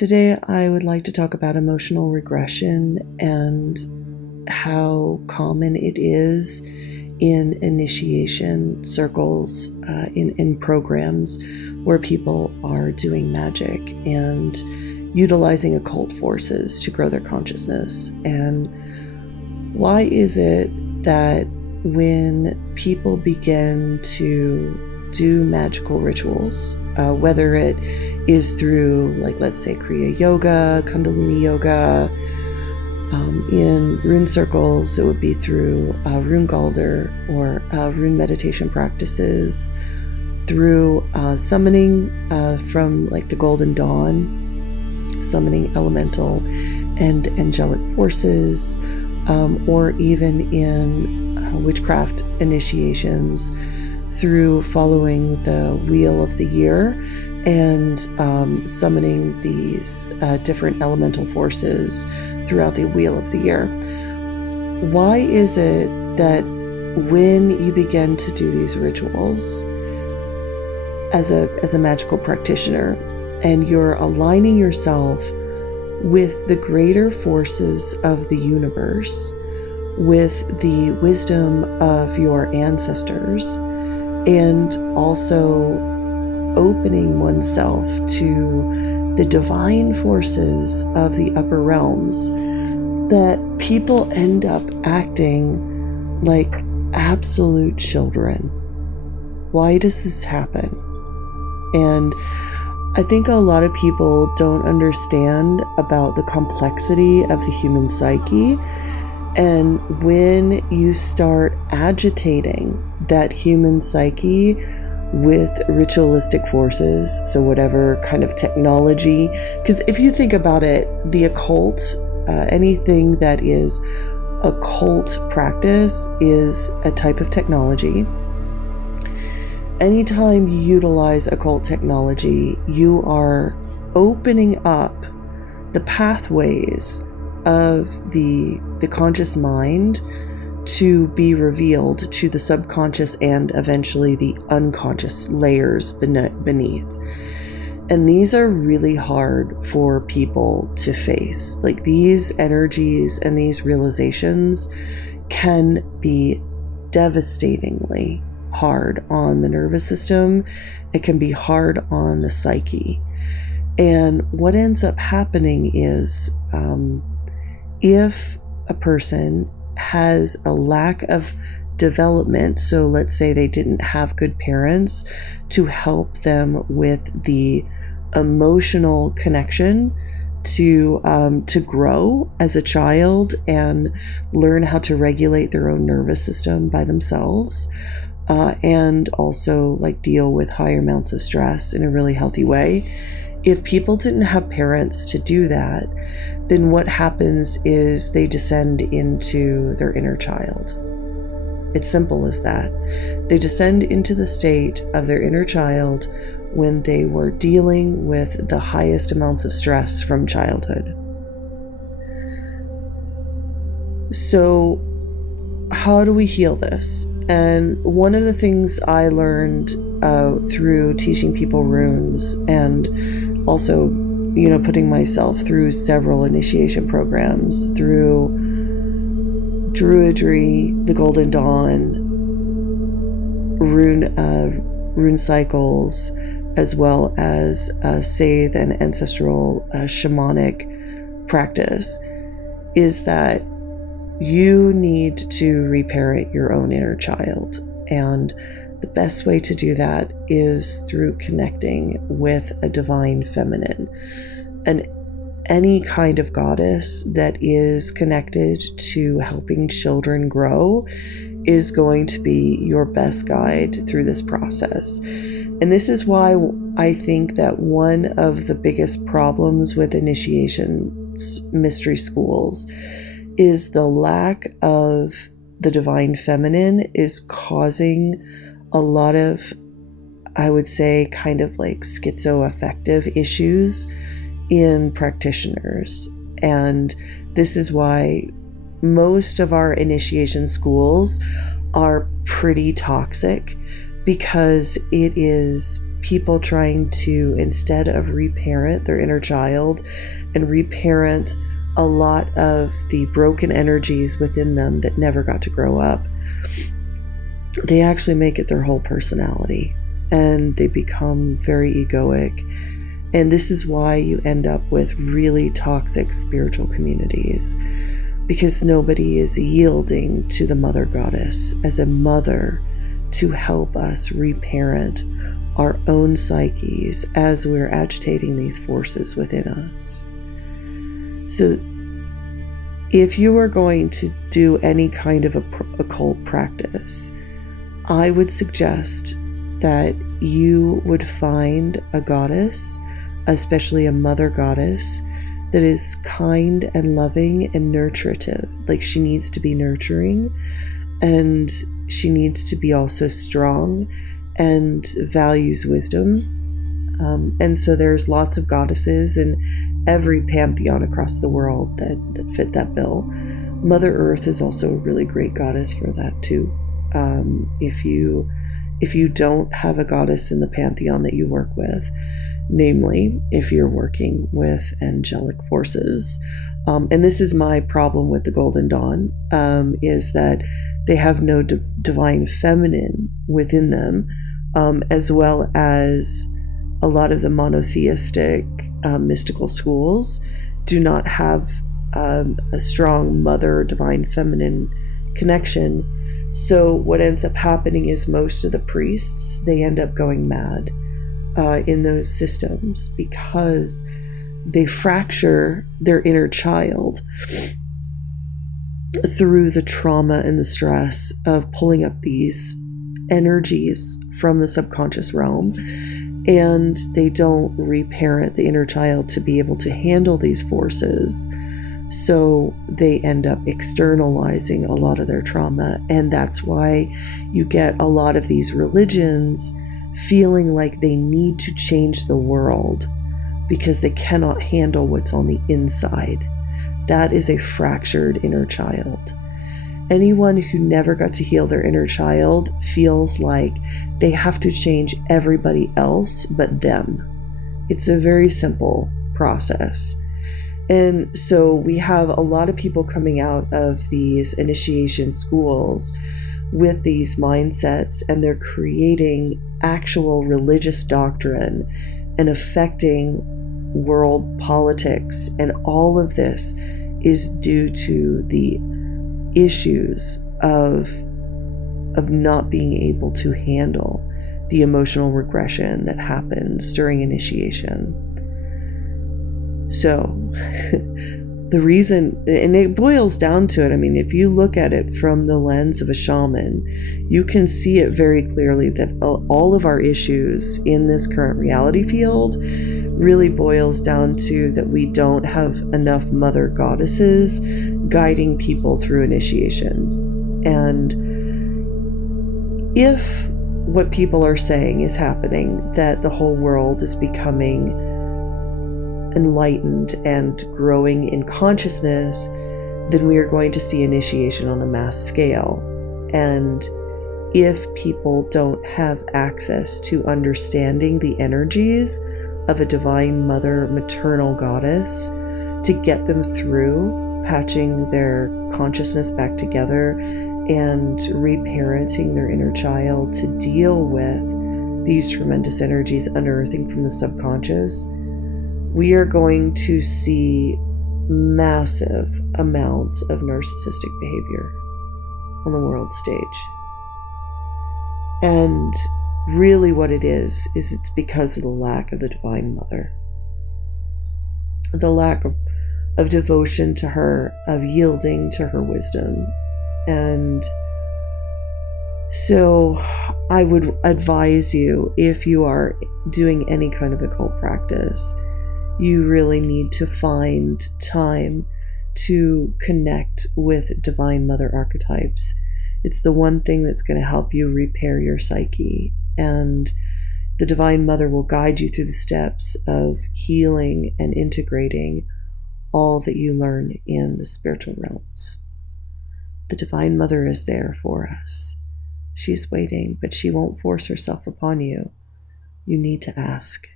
Today, I would like to talk about emotional regression and how common it is in initiation circles, in programs where people are doing magic and utilizing occult forces to grow their consciousness. And why is it that when people begin to do magical rituals, whether it is through, like, let's say, Kriya Yoga, Kundalini Yoga, in rune circles, it would be through rune galder or rune meditation practices, through summoning from like the Golden Dawn, summoning elemental and angelic forces, or even in witchcraft initiations through following the Wheel of the Year and summoning these different elemental forces throughout the Wheel of the Year. Why is it that when you begin to do these rituals as a magical practitioner and you're aligning yourself with the greater forces of the universe, with the wisdom of your ancestors, and also opening oneself to the divine forces of the upper realms, that people end up acting like absolute children? Why does this happen? And I think a lot of people don't understand about the complexity of the human psyche. And when you start agitating that human psyche with ritualistic forces, so whatever kind of technology, because if you think about it, the occult, anything that is occult practice is a type of technology. Anytime you utilize occult technology, you are opening up the pathways of the conscious mind to be revealed to the subconscious and eventually the unconscious layers beneath. And these are really hard for people to face. Like, these energies and these realizations can be devastatingly hard on the nervous system. It can be hard on the psyche. And what ends up happening is if a person has a lack of development, so let's say they didn't have good parents to help them with the emotional connection to grow as a child and learn how to regulate their own nervous system by themselves, and also like deal with higher amounts of stress in a really healthy way. If people didn't have parents to do that, then what happens is they descend into their inner child. It's simple as that. They descend into the state of their inner child when they were dealing with the highest amounts of stress from childhood. So, how do we heal this? And one of the things I learned through teaching people runes, and also, putting myself through several initiation programs, through Druidry, the Golden Dawn, rune cycles, as well as Scythe and ancestral shamanic practice, is that you need to reparent your own inner child. And the best way to do that is through connecting with a divine feminine. And any kind of goddess that is connected to helping children grow is going to be your best guide through this process. And this is why I think that one of the biggest problems with initiation mystery schools is the lack of the divine feminine is causing a lot of, I would say, kind of like schizoaffective issues in practitioners. And this is why most of our initiation schools are pretty toxic, because it is people trying to, instead of reparent their inner child and reparent a lot of the broken energies within them that never got to grow up, they actually make it their whole personality, and they become very egoic. And this is why you end up with really toxic spiritual communities, because nobody is yielding to the mother goddess as a mother to help us reparent our own psyches as we're agitating these forces within us. So if you are going to do any kind of occult practice, I would suggest that you would find a goddess, especially a mother goddess, that is kind and loving and nurturative. Like, she needs to be nurturing, and she needs to be also strong and values wisdom. And so there's lots of goddesses in every pantheon across the world that fit that bill. Mother Earth is also a really great goddess for that too. If you don't have a goddess in the pantheon that you work with, namely if you're working with angelic forces, and this is my problem with the Golden Dawn, is that they have no divine feminine within them, as well as a lot of the monotheistic mystical schools do not have a strong mother divine feminine connection. So what ends up happening is most of the priests, they end up going mad in those systems, because they fracture their inner child through the trauma and the stress of pulling up these energies from the subconscious realm, and they don't reparent the inner child to be able to handle these forces. So they end up externalizing a lot of their trauma, and that's why you get a lot of these religions feeling like they need to change the world because they cannot handle what's on the inside. That is a fractured inner child. Anyone who never got to heal their inner child feels like they have to change everybody else but them. It's a very simple process. And so we have a lot of people coming out of these initiation schools with these mindsets, and they're creating actual religious doctrine and affecting world politics. And all of this is due to the issues of not being able to handle the emotional regression that happens during initiation. So the reason, and it boils down to it, I mean, if you look at it from the lens of a shaman, you can see it very clearly that all of our issues in this current reality field really boils down to that we don't have enough mother goddesses guiding people through initiation. And if what people are saying is happening, that the whole world is becoming enlightened and growing in consciousness, then we are going to see initiation on a mass scale. And if people don't have access to understanding the energies of a divine mother maternal goddess to get them through patching their consciousness back together and reparenting their inner child to deal with these tremendous energies unearthing from the subconscious, we are going to see massive amounts of narcissistic behavior on the world stage. And really what it is it's because of the lack of the Divine Mother. The lack of devotion to her, of yielding to her wisdom. And so I would advise you, if you are doing any kind of occult practice, you really need to find time to connect with Divine Mother archetypes. It's the one thing that's going to help you repair your psyche. And the Divine Mother will guide you through the steps of healing and integrating all that you learn in the spiritual realms. The Divine Mother is there for us. She's waiting, but she won't force herself upon you. You need to ask.